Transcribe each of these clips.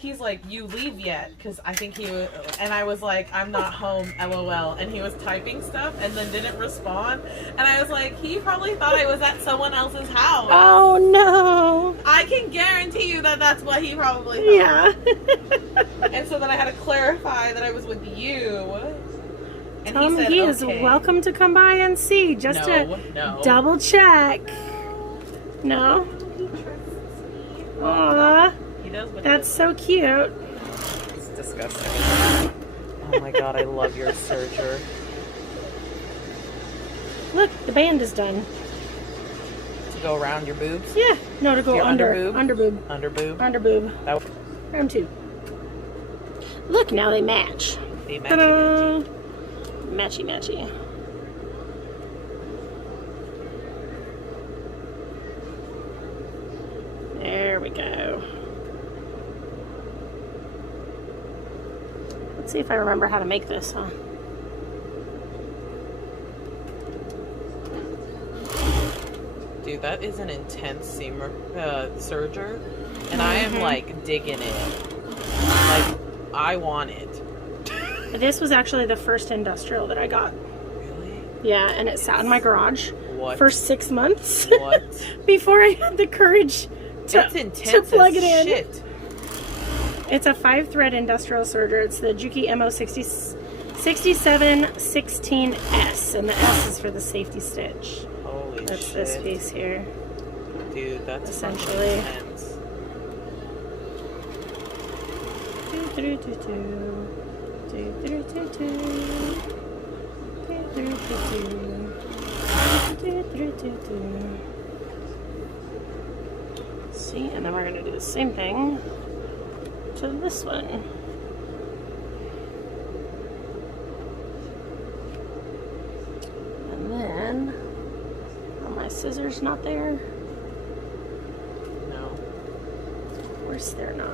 he's like, you leave yet? Because I think he was, and I was like, I'm not home, LOL. And he was typing stuff and then didn't respond. And I was like, he probably thought I was at someone else's house. Oh no. I can guarantee you that that's what he probably thought. Yeah. And so then I had to clarify that I was with you. And Tell him said, he is okay. welcome to come by and see, just to double check. No? Aww. That's so cute. It's disgusting. Oh my god, I love your serger. Look, the band is done. To go around your boobs? Yeah. No, to go your under. Underboob? Underboob. Underboob? Underboob. Round 2. Look, now they match. They matchy. Matchy, matchy. There we go. Let's see if I remember how to make this, huh? Dude, that is an intense seamer serger, and I am like digging it. Like, I want it. This was actually the first industrial that I got. Really? Yeah, and it sat in my garage for 6 months. What? Before I had the courage to plug it in. Shit. It's a 5-thread industrial serger. It's the Juki MO6716S, and the S is for the safety stitch. Holy that's shit. This piece here. Dude, that's essentially intense. See, and then we're going to do the same thing to this one. And then, are my scissors not there? No. Of course they're not.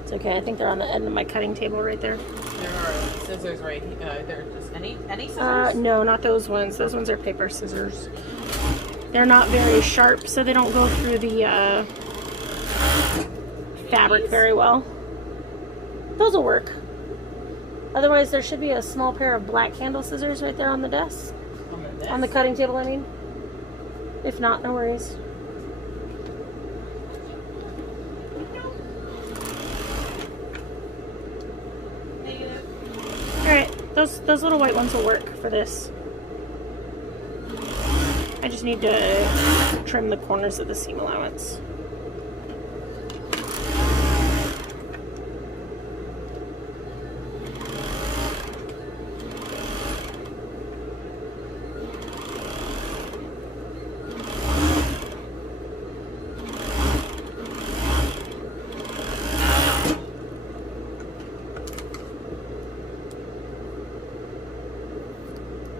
It's okay, I think they're on the end of my cutting table right there. There are scissors right here. They're just any scissors? No, not those ones. Those ones are paper scissors. They're not very sharp, so they don't go through the fabric very well. Those will work. Otherwise, there should be a small pair of black handle scissors right there on the desk. On the cutting table, I mean. If not, no worries. Alright, those little white ones will work for this. I just need to trim the corners of the seam allowance.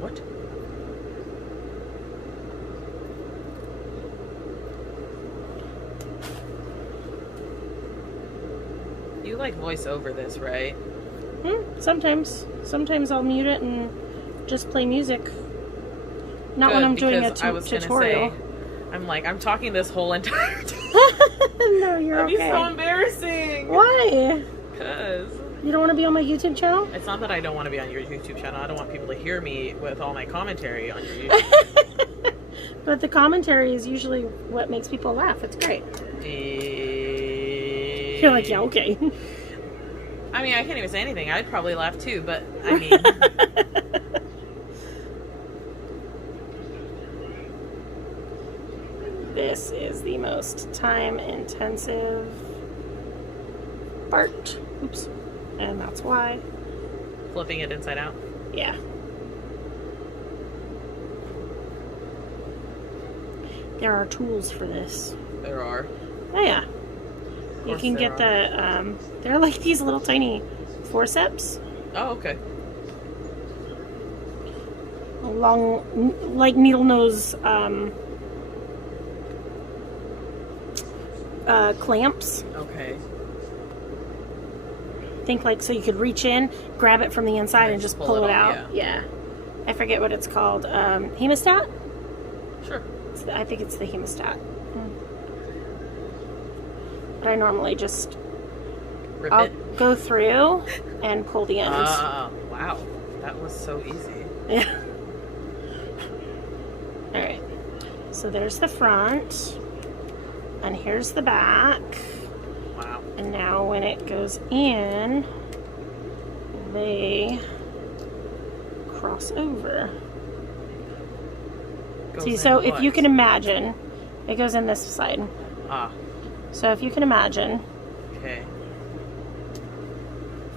What? You like voice over this, right? Sometimes. Sometimes I'll mute it and just play music. Not Good, when I'm doing a I was tutorial. Gonna say, I'm like, I'm talking this whole entire time. No, you're That'd okay. be so embarrassing. Why? Because you don't want to be on my YouTube channel? it's not that I don't want to be on your YouTube channel. I don't want people to hear me with all my commentary on your YouTube. But the commentary is usually what makes people laugh. It's great. You're like, yeah, okay. I mean, I can't even say anything. I'd probably laugh too, but I mean... This is the most time-intensive part. Oops. And that's why. Flipping it inside out? Yeah. There are tools for this. There are. Oh, yeah. You can get the, they're like these little tiny forceps. Oh, okay. Long, like needle nose, clamps. Okay. Think like so you could reach in, grab it from the inside, and just pull it out. Yeah. I forget what it's called. Hemostat? Sure. I think it's the hemostat. But I normally just Rip I'll it? go through and pull the ends. Wow. That was so easy. Yeah. Alright. So there's the front. And here's the back. Wow. And now when it goes in, they cross over. See, so if you can imagine, it goes in this side. Ah. So if you can imagine, Okay.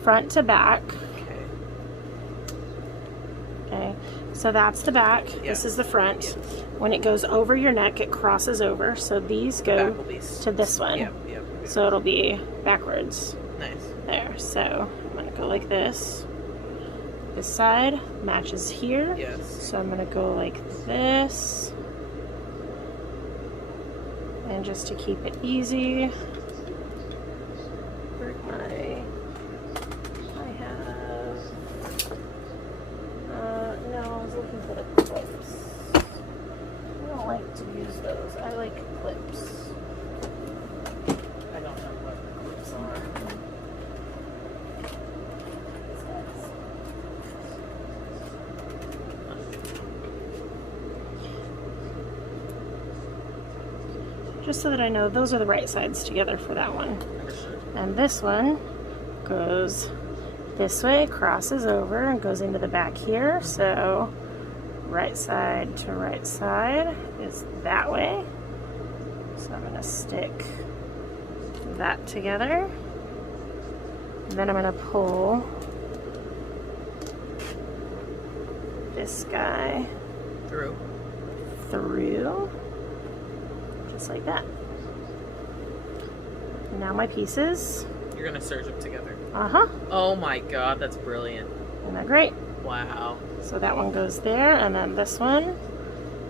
front to back. Okay. Okay. So that's the back. Yeah. This is the front. Yes. When it goes over your neck, it crosses over. So these go Back will be to this one. Yep. So it'll be backwards. Nice. There. So I'm going to go like this. This side matches here. Yes. So I'm going to go like this. And just to keep it easy, where'd I have, no, I was looking for the clips. I don't like to use those. I like clips. I don't know what the clips are. Just so that I know those are the right sides together for that one. Understood. And this one goes this way, crosses over, and goes into the back here. So right side to right side is that way. So I'm going to stick that together. And then I'm going to pull this guy Through. Just like that. And now my pieces. You're gonna serge them together. Uh-huh. Oh my god, that's brilliant. Isn't that great? Wow. So that one goes there, and then this one,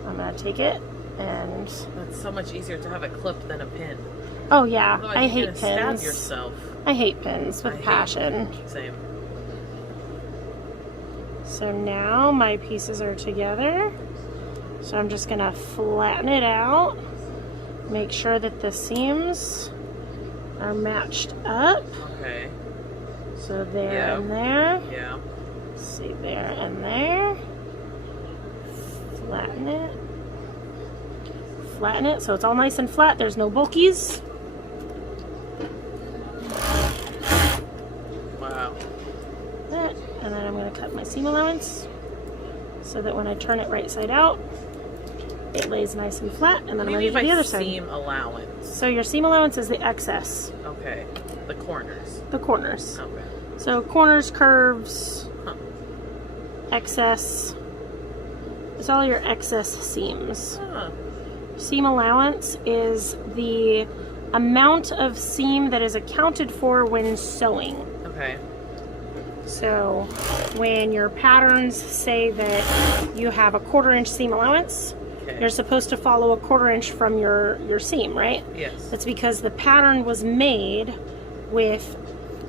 I'm gonna take it and... That's so much easier to have a clip than a pin. Oh yeah, Otherwise I you're hate gonna stab pins. yourself. I hate pins with passion. Same. So now my pieces are together. So I'm just gonna flatten it out. Make sure that the seams are matched up. Okay. So there and there. Yeah. See, there and there. Flatten it. Flatten it so it's all nice and flat. There's no bulkies. Wow. That. And then I'm going to cut my seam allowance so that when I turn it right side out, it lays nice and flat. And then I'm going to do the other side. Seam allowance. So your seam allowance is the excess. Okay. The corners. The corners. Okay. So corners, curves, Huh. excess. It's all your excess seams. Huh. Seam allowance is the amount of seam that is accounted for when sewing. Okay. So when your patterns say that you have a 1/4 inch seam allowance, Okay. you're supposed to follow a 1/4 inch from your seam, right? Yes. That's because the pattern was made with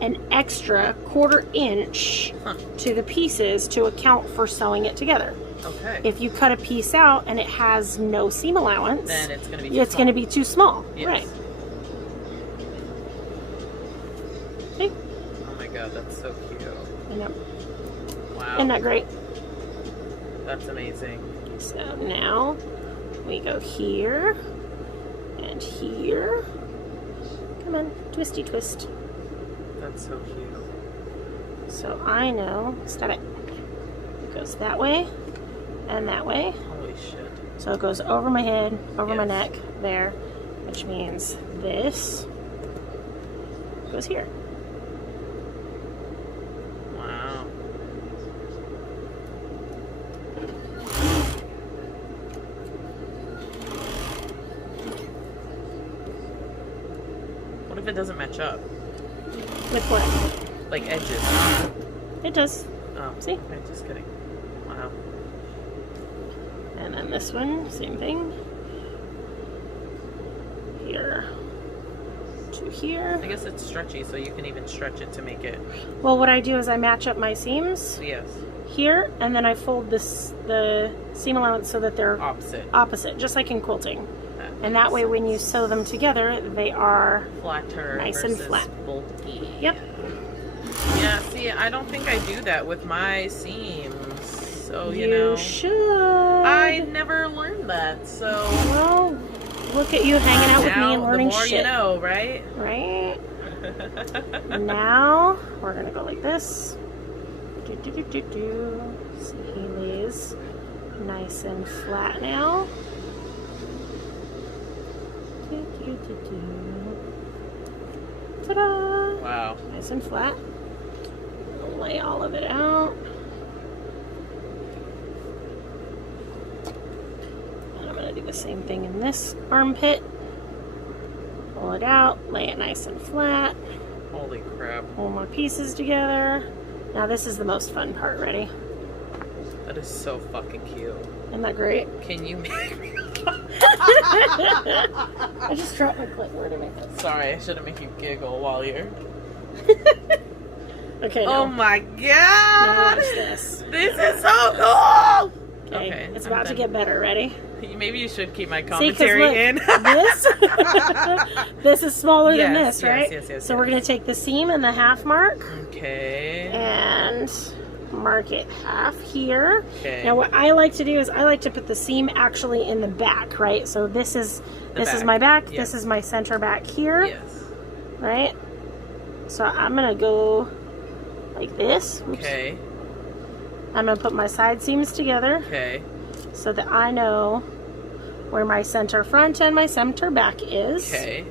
an extra 1/4 inch Huh. to the pieces to account for sewing it together. Okay. If you cut a piece out and it has no seam allowance, Then it's going to be it's going to be too small. Yes. Right. See? Oh my god, that's so cute. I know. Wow. Isn't that great? That's amazing. So now we go here and here. Come on, twisty twist. That's so cute. So I know, stop it. It goes that way and that way. Holy shit. So it goes over my head, over my Yes. neck, there, which means this goes here. Wow. What if it doesn't match up? With what? Like edges. It does. Oh, See? okay, just kidding. Wow. And then this one, same thing. Here to here. I guess it's stretchy, so you can even stretch it to make it. Well, what I do is I match up my seams Yes. here, and then I fold the seam allowance so that they're Opposite. opposite, just like in quilting. Okay. And that way when you sew them together, they are flatter, nice and flat. Bulky. Yep. Yeah, see, I don't think I do that with my seams. So, you You know. should. I never learned that, so. Well, look at you hanging out with me and learning the more shit. you know, right? Right? Now, we're going to go like this. See, he lays nice and flat now. Ta-da! Wow. Nice and flat. We'll lay all of it out. And I'm going to do the same thing in this armpit. Pull it out, lay it nice and flat. Holy crap. Pull more pieces together. Now this is the most fun part. Ready? That is so fucking cute. Isn't that great? Can you make me? I just dropped my clipboard to make this. Sorry, I shouldn't make you giggle while you're. Okay. Oh No. my Now god! watch this. This is so cool! Okay. It's I'm about to done. get better. Ready? Maybe you should keep my See, 'cause commentary look, in. this this is smaller than Yes, this, right? yes, So we're gonna take the seam and the half mark Okay. and mark it half here. Okay. Now what I like to do is I like to put the seam actually in the back, right? So this is my back. Yes. This is my center back here, Yes. right? So I'm gonna go like this. Oops. Okay. I'm gonna put my side seams together Okay. so that I know where my center front and my center back is. Okay.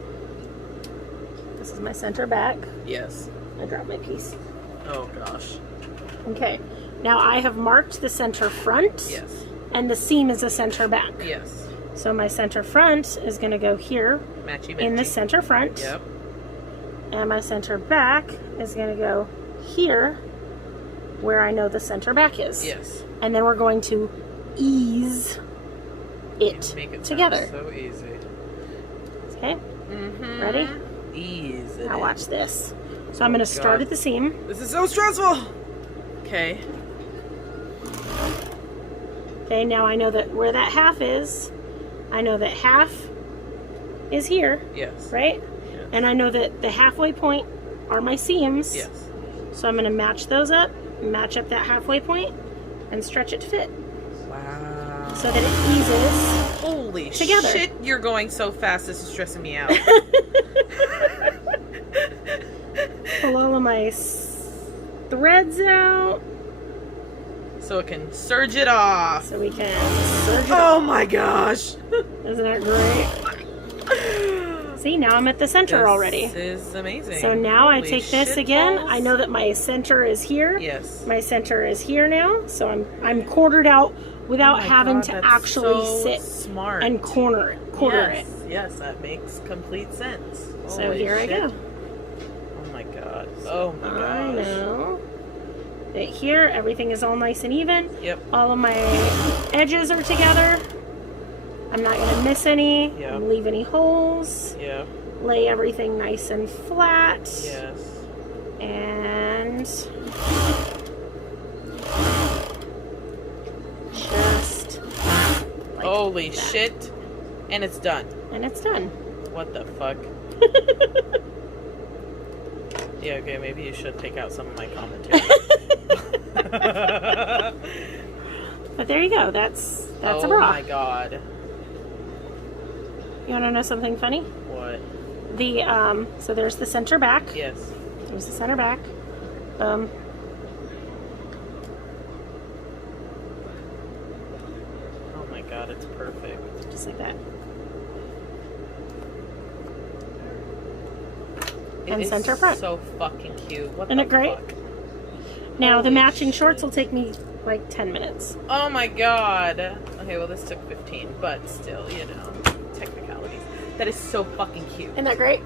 This is my center back. Yes. I dropped my piece. Oh gosh. Okay. Now I have marked the center front. Yes. And the seam is the center back. Yes. So my center front is going to go here Matchy. in the center front. Yep. And my center back is going to go here where I know the center back is. Yes. And then we're going to ease it Make it together. sound so easy. Okay? Mm-hmm. Ready? Ease it. Now watch this. So I'm going to start God. at the seam. This is so stressful. Okay. Okay, now I know that where that half is. I know that half is here, Yes. right? Yes. And I know that the halfway point are my seams. Yes. So I'm going to match those up, match up that halfway point, and stretch it to fit Wow. so that it eases. Holy together. shit! You're going so fast. This is stressing me out. Pull all of my threads out So it can surge it off. so we can serge it Oh my gosh. off. Isn't that great? See, now I'm at the center already. This is amazing. So now I Holy take this shit again. balls. I know that my center is here. Yes. My center is here now, so I'm quartered out without Oh my having God, to that's actually so sit smart. and quarter yes. it. Yes, that makes complete sense. So Holy here I shit. go. Oh my god. Oh my gosh. I know. Right here, everything is all nice and even. Yep. All of my edges are together. I'm not going to miss any, Yep. leave any holes. Yep. Lay everything nice and flat. Yes. And just like Holy that. shit. And it's done. And it's done. What the fuck? Yeah, okay, maybe you should take out some of my commentary. But there you go. That's a Oh bra. my god. You want to know something funny? What? The so there's the center back. Yes. There's the center back. Oh my god, it's perfect. Just like that. It And is center front. so fucking cute. What Isn't the it great? fuck? Now the Holy matching shit. shorts will take me like 10 minutes. Oh my god. Okay, well this took 15, but still, you know, technicalities. That is so fucking cute. Isn't that great?